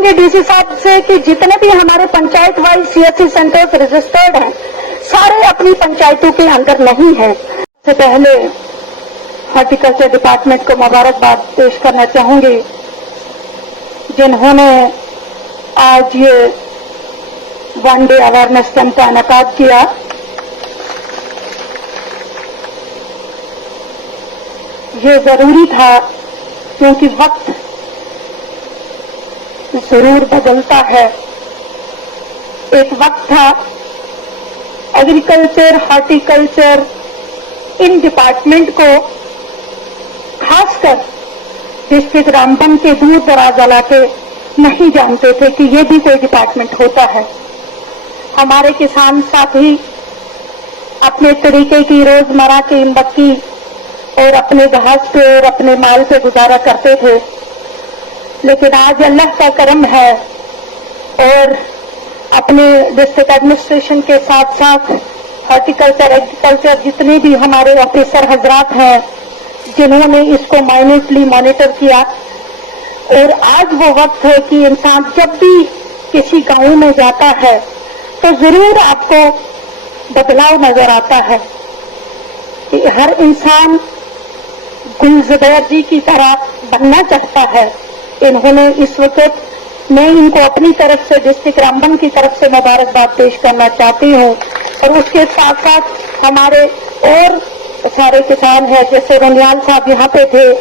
चाहूंगी डीसी साहब से कि जितने भी हमारे panchayat wise CSC centres registered हैं, सारे अपनी पंचायतों के अंदर नहीं है। से पहले हॉर्टिकल्चर डिपार्टमेंट को मुबारकबाद पेश करना चाहूंगी, जिन्होंने आज ये वन डे अवेयरनेस कैंप का इनेकाद किया। ये जरूरी था क्योंकि वक्त जरूर बदलता है। एक वक्त था एग्रीकल्चर, हॉर्टिकल्चर, इन डिपार्टमेंट को खासकर डिस्ट्रिक्ट रामबन के दूर दराज इलाके नहीं जानते थे कि ये भी कोई डिपार्टमेंट होता है। हमारे किसान साथी अपने तरीके की रोजमर्रा की मक्की और अपने घास पे और अपने माल पे गुजारा करते थे, लेकिन आज अल्लाह का करम है और अपने डिस्ट्रिक्ट एडमिनिस्ट्रेशन के साथ साथ हॉर्टिकल्चर, एग्रीकल्चर जितने भी हमारे ऑफिसर हजरात हैं जिन्होंने इसको माइन्यूटली मॉनिटर किया। और आज वो वक्त है कि इंसान जब भी किसी गांव में जाता है तो जरूर आपको बदलाव नजर आता है कि हर इंसान गुलजुबैर जी की तरह बनना चाहता है। इन्होंने इस वक्त मैं इनको अपनी तरफ से डिस्ट्रिक्ट रामबन की तरफ से मुबारकबाद पेश करना चाहती हूँ। और उसके साथ साथ हमारे और सारे किसान हैं, जैसे रोनियाल साहब यहाँ पे थे,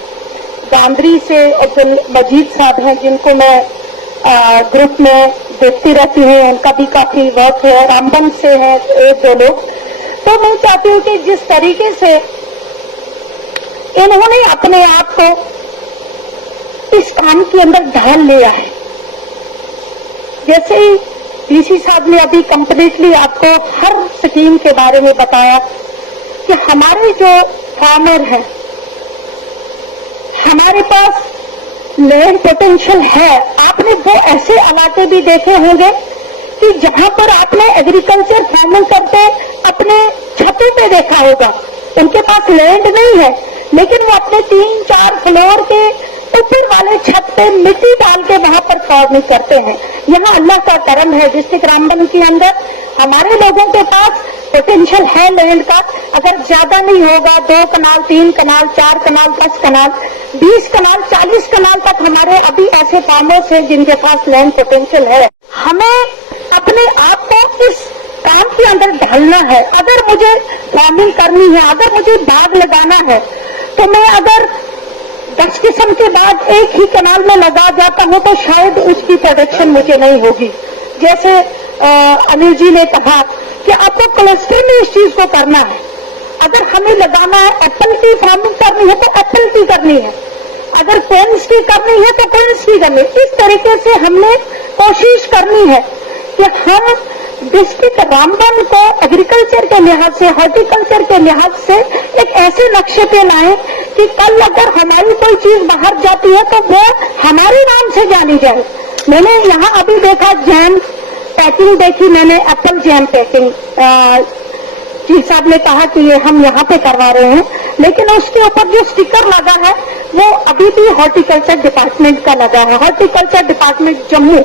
गांधरी से अब्दुल मजीद साहब हैं जिनको मैं ग्रुप में देखती रहती हूँ, उनका भी काफी वर्क है, रामबन से है एक दो लोग। तो मैं चाहती हूँ कि जिस तरीके से इन्होंने अपने आप को इस काम के अंदर ढाल लिया है, जैसे ही डीसी साहब ने अभी कंप्लीटली आपको हर स्कीम के बारे में बताया कि हमारे जो फार्मर हैं, हमारे पास लैंड पोटेंशियल है। आपने वो ऐसे इलाके भी देखे होंगे कि जहां पर आपने एग्रीकल्चर फार्मिंग करते अपने छतों पे देखा होगा, उनके पास लैंड नहीं है लेकिन वो अपने 3-4 फ्लोर के ऊपर वाले छत पे मिट्टी डाल के वहां पर फार्मिंग करते हैं। यहाँ अल्लाह का करम है, डिस्ट्रिक्ट रामबन के अंदर हमारे लोगों के पास पोटेंशियल है लैंड का। अगर ज्यादा नहीं होगा 2 कनाल, 3 कनाल, 4 कनाल, 10 कनाल, 20 कनाल, 40 कनाल तक हमारे अभी ऐसे फार्मर्स हैं जिनके पास लैंड पोटेंशियल है। हमें अपने आप को इस काम के अंदर ढालना है। अगर मुझे फार्मिंग करनी है, अगर मुझे बाग लगाना है, तो मैं अगर 10 किस्म के बाद एक ही कनाल में लगा जाता हूं तो शायद उसकी प्रोडक्शन मुझे नहीं होगी। जैसे अनिल जी ने कहा कि आपको क्लस्टर में इस चीज को करना है। अगर हमें लगाना है एप्पल की फार्मिंग करनी है तो एप्पल की करनी है, अगर क्विंस की करनी है तो क्विंस की करनी है। इस तरीके से हमने कोशिश करनी है कि हम डिस्ट्रिक्ट रामबन को एग्रीकल्चर के लिहाज से, हॉर्टिकल्चर के लिहाज से एक ऐसे नक्शे पे लाएं कि कल अगर हमारी कोई चीज बाहर जाती है तो वो हमारे नाम से जानी जाए। मैंने यहाँ अभी देखा जैम पैकिंग देखी, मैंने एप्पल जैम पैकिंग, चीफ साहब ने कहा कि ये हम यहाँ पे करवा रहे हैं, लेकिन उसके ऊपर जो स्टिकर लगा है वो अभी भी हॉर्टिकल्चर डिपार्टमेंट का लगा है, हॉर्टिकल्चर डिपार्टमेंट जम्मू।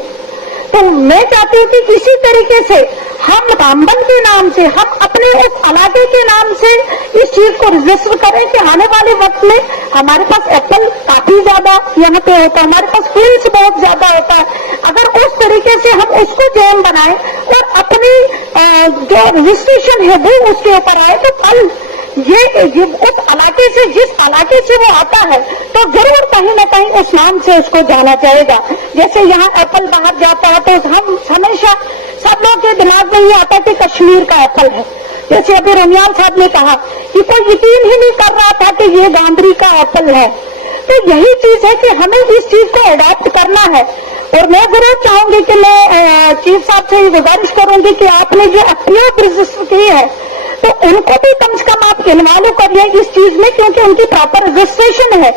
तो मैं चाहती हूँ कि इसी तरीके से हम रामबन के नाम से, हम अपने उस इलाके के नाम से इस चीज को रजिस्टर करें कि आने वाले वक्त में हमारे पास एप्पल काफी ज्यादा यहाँ पे होता है, हमारे पास क्विंस बहुत ज्यादा होता है। अगर उस तरीके से हम उसको जैम बनाएं और अपनी जो रजिस्ट्रेशन है वो उसके ऊपर आए तो कल ये उस इलाके से, जिस इलाके से वो आता है तो जरूर कहीं न कहीं उस नाम से उसको जाना जाएगा। जैसे यहाँ एप्पल बाहर जाता है तो हम हमेशा सब लोग के दिमाग में ये आता है कि कश्मीर का एप्पल है। जैसे अभी रोनियाल साहब ने कहा कि कोई यकीन ही नहीं कर रहा था कि ये गांधरी का एप्पल है। तो यही चीज है कि हमें इस चीज को अडॉप्ट करना है। और मैं जरूर चाहूंगी कि मैं चीफ साहब से गुजारिश करूंगी कि आपने जो एफपीओ रजिस्टर की है तो उनको भी कम से कम आप इन्वॉल्व करिए इस चीज में, क्योंकि उनकी प्रॉपर रजिस्ट्रेशन है।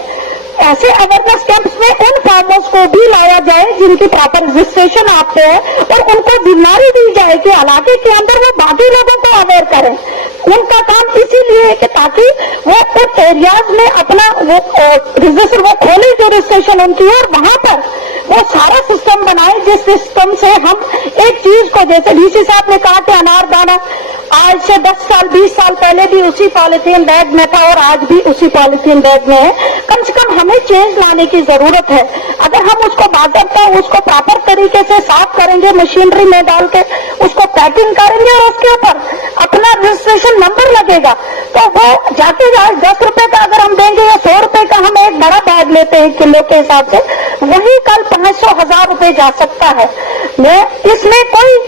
ऐसे अवेयरनेस कैंप्स में उन फार्मर्स को भी लाया जाए जिनकी प्रॉपर रजिस्ट्रेशन आपको है और उनको जिम्मेदारी दी जाए कि इलाके के अंदर वो बाकी लोगों को अवेयर करें। उनका काम इसीलिए है कि ताकि वो उस एरियाज में अपना वो रजिस्टर वो खोले जो रजिस्ट्रेशन उनकी है और वहां पर वो सारा सिस्टम बनाए सिस्टम से हम एक चीज को, जैसे डीसी साहब ने कहा कि अनारदाना आज से 10 साल 20 साल पहले भी उसी पॉलिथीन बैग में था और आज भी उसी पॉलिथीन बैग में है। कम से कम हमें चेंज लाने की जरूरत है। अगर हम उसको बाकायदा उसको प्रॉपर तरीके से साफ करेंगे, मशीनरी में डाल के उसको पैकिंग करेंगे और उसके ऊपर अपना रजिस्ट्रेशन नंबर लगेगा, तो वो जाके 10 रुपए का अगर हम देंगे या 100 रुपए का हम एक बड़ा बैग लेते हैं किलो के हिसाब से, वही कल 500-1000 रुपए जा सकता है। इसमें कोई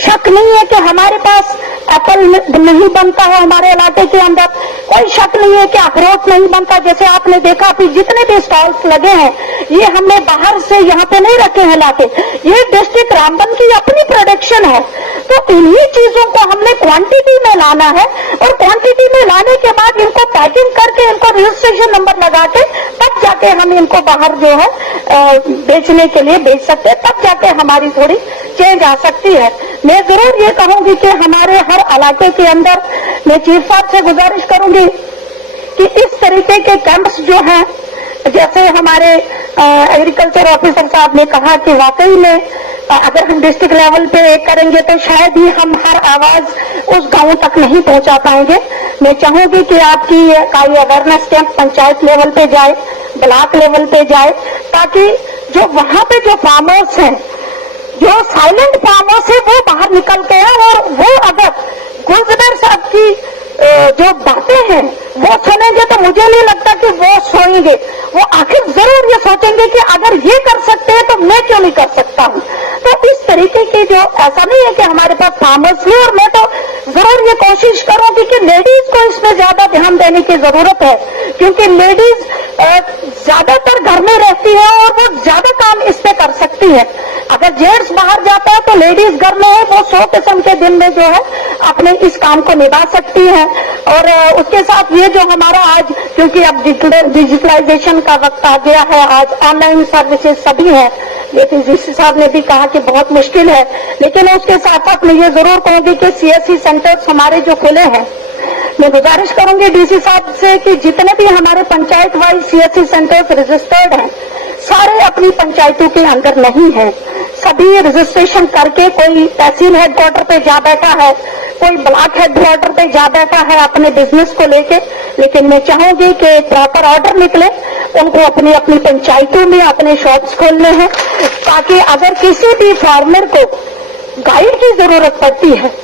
शक नहीं है कि हमारे पास एप्पल नहीं बनता है हमारे इलाके के अंदर, कोई शक नहीं है कि अखरोट नहीं बनता। जैसे आपने देखा कि जितने भी स्टॉल्स लगे हैं ये हमने बाहर से यहाँ पे नहीं रखे हैं लाके, ये डिस्ट्रिक्ट रामबन की अपनी प्रोडक्शन है। तो इन्हीं चीजों को हमने क्वांटिटी में लाना है और क्वांटिटी में लाने के बाद इनको पैकिंग करके इनको रजिस्ट्रेशन नंबर लगा के तब जाके हम इनको बाहर जो है बेचने के लिए बेच सकते हैं, तब जाके हमारी थोड़ी चेंज आ सकती है। मैं जरूर ये कहूंगी कि हमारे हर इलाके के अंदर मैं चीफ साहब से गुजारिश करूंगी कि इस तरीके के कैंप्स जो हैं, जैसे हमारे एग्रीकल्चर ऑफिसर साहब ने कहा कि वाकई में अगर हम डिस्ट्रिक्ट लेवल पे करेंगे तो शायद ही हम हर आवाज उस गांव तक नहीं पहुंचा पाएंगे। मैं चाहूंगी कि आपकी ये अवेयरनेस कैंप पंचायत लेवल पे जाए, ब्लॉक लेवल पे जाए, ताकि जो वहां पे जो फार्मर्स हैं, जो साइलेंट फार्मर्स है, वो बाहर निकल के हैं और वो अगर गुलजर साहब की जो बातें हैं वो सुनेंगे तो मुझे नहीं लगता कि वो सोएंगे। वो आखिर जरूर ये सोचेंगे कि अगर ये कर सकते हैं तो मैं क्यों नहीं कर सकता हूँ। तो इस तरीके की जो, ऐसा नहीं है कि हमारे पास फार्मर्स नहीं, और मैं तो जरूर ये कोशिश करूंगी कि लेडीज को इसमें ज्यादा ध्यान देने की जरूरत है, क्योंकि लेडीज ज्यादातर घर में रहती है और वो ज्यादा काम इस पे कर सकती है। अगर जेंट्स बाहर जाता है तो लेडीज घर में है, वो 100 किस्म के दिन में जो है अपने इस काम को निभा सकती है। और उसके साथ ये जो हमारा आज, क्योंकि अब डिजिटलाइजेशन का वक्त आ गया है, आज ऑनलाइन सर्विसेज सभी है, लेकिन डीसी साहब ने भी कहा कि बहुत मुश्किल है, लेकिन उसके साथ साथ मैं ये जरूर कहूंगी कि सीएससी सेंटर्स हमारे जो खुले हैं, मैं गुजारिश करूंगी डीसी साहब से कि जितने भी हमारे panchayat wise CSC centres registered हैं, सारे अपनी पंचायतों के अंदर नहीं है। सभी रजिस्ट्रेशन करके, कोई तहसील हेडक्वार्टर पे जा बैठा है, कोई ब्लॉक हेडक्वार्टर पे जा बैठा है अपने बिजनेस को लेके, लेकिन मैं चाहूंगी कि प्रॉपर ऑर्डर निकले, उनको अपनी अपनी पंचायतों में अपने शॉप्स खोलने हैं, ताकि अगर किसी भी फार्मर को गाइड की जरूरत पड़ती है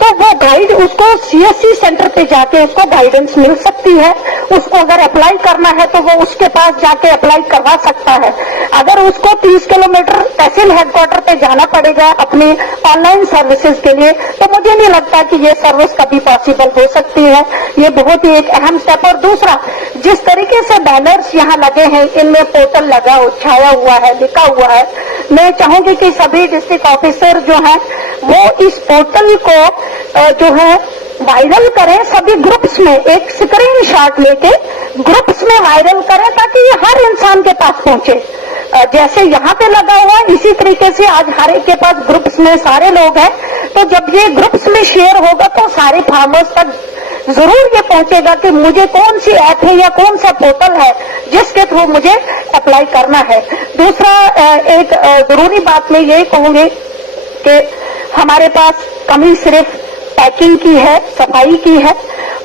तो वो गाइड उसको सीएससी सेंटर पे जाके उसको गाइडेंस मिल सकती है। उसको अगर अप्लाई करना है तो वो उसके पास जाके अप्लाई करवा सकता है। अगर उसको 30 किलोमीटर तहसील हेडक्वार्टर पे जाना पड़ेगा अपनी ऑनलाइन सर्विसेज के लिए, तो मुझे नहीं लगता कि ये सर्विस कभी पॉसिबल हो सकती है। ये बहुत ही एक अहम स्टेप। और दूसरा, जिस तरीके से बैनर्स यहाँ लगे हैं, इनमें पोर्टल लगा छाया हुआ है, लिखा हुआ है, मैं चाहूंगी कि सभी डिस्ट्रिक्ट ऑफिसर जो हैं वो इस पोर्टल को जो है वायरल करें, सभी ग्रुप्स में एक स्क्रीनशॉट लेके ग्रुप्स में वायरल करें, ताकि ये हर इंसान के पास पहुंचे। जैसे यहाँ पे लगा हुआ है, इसी तरीके से आज हर एक के पास ग्रुप्स में सारे लोग हैं, तो जब ये ग्रुप्स में शेयर होगा तो सारे फार्मर्स तक जरूर ये पहुंचेगा कि मुझे कौन सी ऐप है या कौन सा पोर्टल है जिसके थ्रू मुझे अप्लाई करना है। दूसरा, एक जरूरी बात मैं ये कहूंगी कि हमारे पास कमी सिर्फ पैकिंग की है, सफाई की है,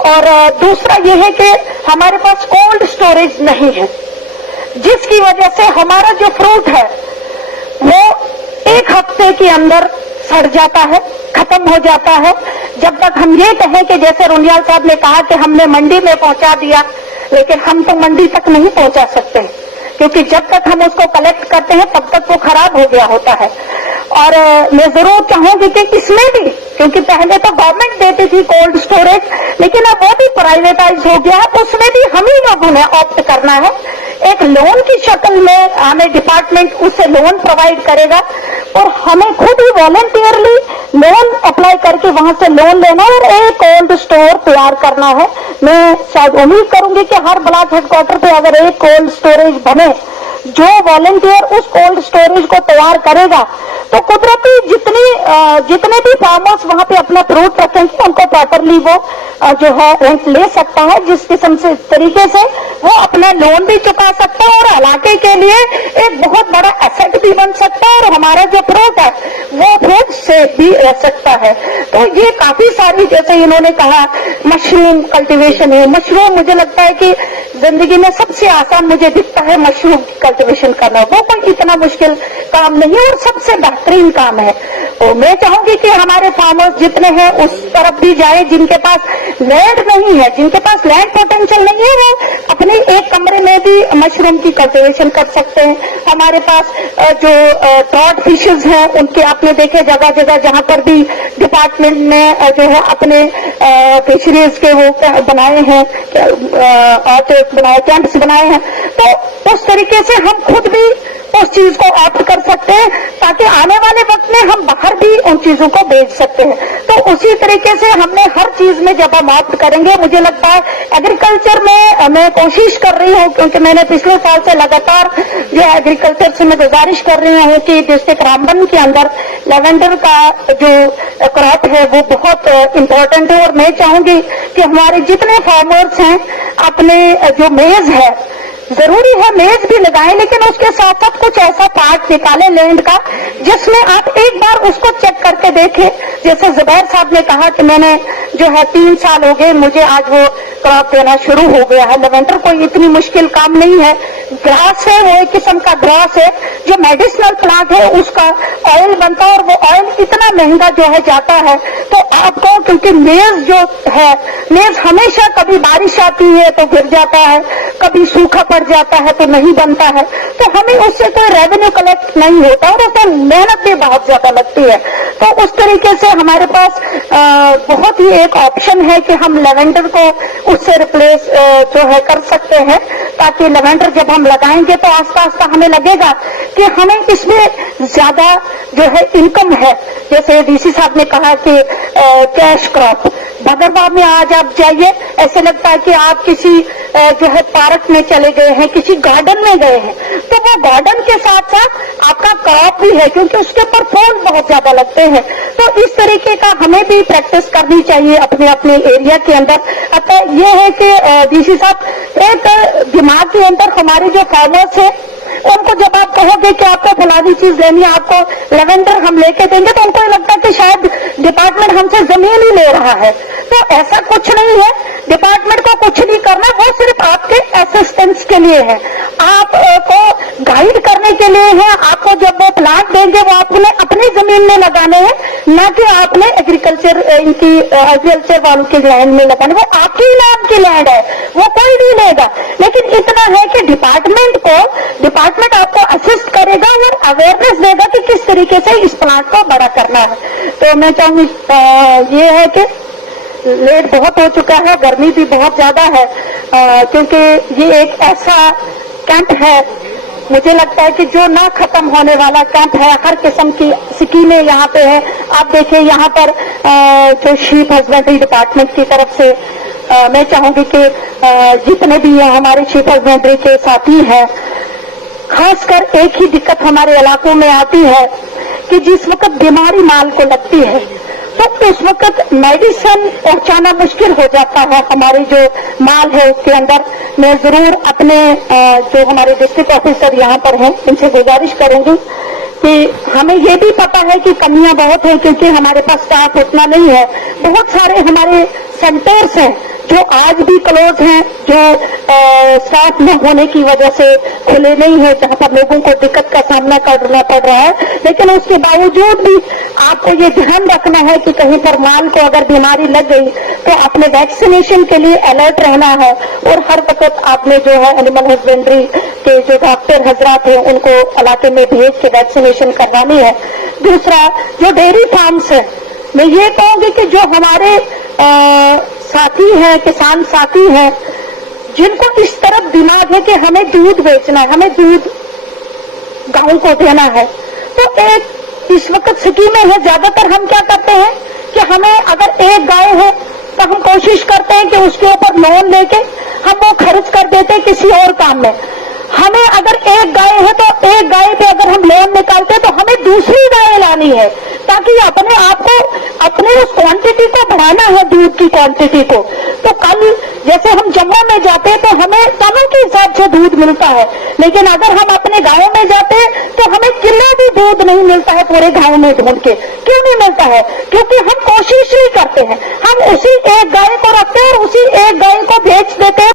और दूसरा ये है कि हमारे पास कोल्ड स्टोरेज नहीं है, जिसकी वजह से हमारा जो फ्रूट है वो 1 हफ्ते के अंदर सड़ जाता है, खत्म हो जाता है। जब तक हम ये कहें कि जैसे रुनियाल साहब ने कहा कि हमने मंडी में पहुंचा दिया, लेकिन हम तो मंडी तक नहीं पहुंचा सकते, क्योंकि जब तक हम उसको कलेक्ट करते हैं तब तक वो खराब हो गया होता है। और मैं जरूर चाहूंगी कि इसमें भी, क्योंकि पहले तो गवर्नमेंट देती थी कोल्ड स्टोरेज, लेकिन अब वो भी प्राइवेटाइज हो गया है, उसमें भी हम ही लोगों ने ऑप्ट करना है। एक लोन की शक्ल में हमें डिपार्टमेंट उससे लोन प्रोवाइड करेगा और हमें खुद ही वॉलंटियरली लोन अप्लाई करके वहां से लोन लेना और एक कोल्ड स्टोर तैयार करना है। मैं शायद उम्मीद करूंगी कि हर ब्लॉक हेडक्वार्टर पे अगर एक कोल्ड स्टोरेज बने, जो वॉलंटियर उस कोल्ड स्टोरेज को तैयार करेगा तो कुदरती जितने भी फार्मर्स वहां पे अपना फ्रूट रखेंगे उनको प्रॉपरली वो जो है रेंट ले सकता है, जिस किस्म से तरीके से वो अपना लोन भी चुका सकता है और इलाके के लिए एक बहुत बड़ा एसेट भी बन सकता है और हमारा जो फ्रूट है वो फ्रूट से भी रह सकता है। तो ये काफी सारी, जैसे इन्होंने कहा मशरूम कल्टीवेशन है, मशरूम मुझे लगता है कि जिंदगी में सबसे आसान मुझे दिखता है मशरूम कल्टीवेशन करना, वो कोई इतना मुश्किल काम नहीं है और सबसे बेहतरीन काम है। तो मैं चाहूंगी कि हमारे फार्मर्स जितने हैं उस तरफ भी जाए, जिनके पास लैंड नहीं है, जिनके पास लैंड पोटेंशियल नहीं है, वो अपने एक कमरे में भी मशरूम की कल्टीवेशन कर सकते हैं। हमारे पास जो ट्रॉट फिशेज हैं उनके आपने देखे जगह जगह जहां पर भी डिपार्टमेंट ने जो है अपने फिशरीज के वो बनाए हैं, ऑर्चर्ड बनाए, कैंप्स बनाए हैं, तो उस तरीके से हम खुद भी उस चीज को ऑप्ट कर सकते हैं ताकि आने वाले वक्त में हम बाहर भी उन चीजों को बेच सकते हैं। तो उसी तरीके से हमने हर चीज में जब हम ऑप्ट करेंगे, मुझे लगता है एग्रीकल्चर में मैं कोशिश कर रही हूँ, क्योंकि मैंने पिछले साल से लगातार जो एग्रीकल्चर से मैं गुजारिश कर रही हूँ कि डिस्ट्रिक्ट रामबन के अंदर लेवेंडर का जो क्रॉप है वो बहुत इम्पोर्टेंट है। और मैं चाहूंगी कि हमारे जितने फार्मर्स हैं अपने जो मेज है, जरूरी है मेज भी लगाएं, लेकिन उसके साथ साथ कुछ ऐसा पार्ट निकालें लैंड का जिसमें आप एक बार उसको चेक करके देखें। जैसे जुबैर साहब ने कहा कि मैंने जो है 3 साल हो गए, मुझे आज वो क्रॉप देना शुरू हो गया है। लेवेंडर कोई इतनी मुश्किल काम नहीं है, ग्रास है, वो एक किस्म का ग्रास है जो मेडिसिनल प्लांट है, उसका ऑयल बनता है और वो ऑयल इतना महंगा जो है जाता है। तो आपको, क्योंकि मेज जो है, मेज हमेशा कभी बारिश आती है तो गिर जाता है, कभी सूखा पड़ जाता है तो नहीं बनता है, तो हमें उससे कोई रेवेन्यू कलेक्ट नहीं होता और उसमें मेहनत भी बहुत ज्यादा लगती है। तो उस तरीके से हमारे पास बहुत ही एक ऑप्शन है कि हम लेवेंडर को उससे रिप्लेस जो है कर सकते हैं, ताकि लेवेंडर जब हम लगाएंगे तो आस्ता आस्ता हमें लगेगा कि हमें इसमें ज्यादा जो है इनकम है। जैसे डीसी साहब ने कहा कि कैश क्रॉप, भदरवाह में आज आप जाइए, ऐसे लगता है कि आप किसी जो है पार्क में चले गए हैं, किसी गार्डन में गए हैं। तो वो गार्डन के साथ साथ आपका क्रॉप भी है, क्योंकि उसके ऊपर फूल बहुत ज्यादा लगते हैं। तो इस तरीके का हमें भी प्रैक्टिस करनी चाहिए अपने अपने एरिया के अंदर। अतः ये है कि डीसी साहब, एक दिमाग के अंदर हमारे जो फार्मर्स है उनको जब आप कहोगे कि आपको फलानी चीज लेनी है, आपको लेवेंडर हम लेके देंगे, तो उनको लगता है कि शायद डिपार्टमेंट हमसे जमीन ही ले रहा है। तो ऐसा कुछ नहीं है, डिपार्टमेंट को कुछ नहीं करना, वो सिर्फ आपके असिस्टेंस के लिए है, आपको गाइड करने के लिए है। आपको जब वो प्लांट देंगे वो आपने अपनी जमीन में लगाने हैं, ना कि आपने एग्रीकल्चर वालों की लैंड में लगाने। वो आपकी नाम की लैंड है, वो कोई नहीं लेगा। लेकिन इतना है कि डिपार्टमेंट आपको असिस्ट करेगा और अवेयरनेस देगा कि किस तरीके से इस प्लांट को बड़ा करना है। तो मैं चाहूंगी ये है कि लेट बहुत हो चुका है, गर्मी भी बहुत ज्यादा है, क्योंकि ये एक ऐसा कैंप है, मुझे लगता है कि जो ना खत्म होने वाला कैंप है। हर किस्म की स्कीमें यहाँ पे है। आप देखिए यहाँ पर जो शीप हस्बेंड्री डिपार्टमेंट की तरफ से मैं चाहूंगी कि जितने भी हमारे शीप हस्बेंड्री के साथी हैं, खासकर एक ही दिक्कत हमारे इलाकों में आती है कि जिस वक्त बीमारी माल को लगती है तो उस वक्त मेडिसिन पहुंचाना मुश्किल हो जाता है। हमारे जो माल है उसके अंदर मैं जरूर अपने जो हमारे डिस्ट्रिक्ट ऑफिसर यहाँ पर हैं इनसे गुजारिश करूंगी कि हमें ये भी पता है कि कमियां बहुत हैं, क्योंकि हमारे पास स्टाफ उतना नहीं है। बहुत सारे हमारे सेंटर्स हैं जो आज भी क्लोज हैं, जो स्टाफ न होने की वजह से खुले नहीं है, जहां पर लोगों को दिक्कत का सामना करना पड़ रहा है। लेकिन उसके बावजूद भी आपको ये ध्यान रखना है कि कहीं पर माल को अगर बीमारी लग गई तो आपने वैक्सीनेशन के लिए अलर्ट रहना है और हर वक्त आपने जो है एनिमल हस्बेंड्री के जो डॉक्टर हजरात हैं उनको इलाके में भेज के वैक्सीनेशन करवानी है। दूसरा, जो डेयरी फार्म्स है, मैं ये कहूंगी कि जो हमारे साथी हैं, किसान साथी हैं, जिनको इस तरफ दिमाग है कि हमें दूध बेचना है, हमें दूध गांव को देना है, तो एक इस वक्त स्कीमें है। ज्यादातर हम क्या करते हैं कि हमें अगर एक गाय है तो हम कोशिश करते हैं कि उसके ऊपर लोन लेके हम वो खर्च कर देते हैं किसी और काम में। हमें अगर एक गाय है तो एक गाय पे अगर हम लोन निकालते हैं तो हमें दूसरी गाय बढ़ानी है, ताकि अपने आप को, अपने उस क्वांटिटी को बढ़ाना है, दूध की क्वांटिटी को। तो कल जैसे हम जम्मू में जाते हैं तो हमें टनों के हिसाब से दूध मिलता है, लेकिन अगर हम अपने गांव में जाते हैं तो हमें किलो भी दूध नहीं मिलता है पूरे गांव में ढूंढ के। क्यों नहीं मिलता है? क्योंकि हम कोशिश नहीं करते हैं, हम उसी एक गाय को रखते हैं और उसी एक गाय को बेच देते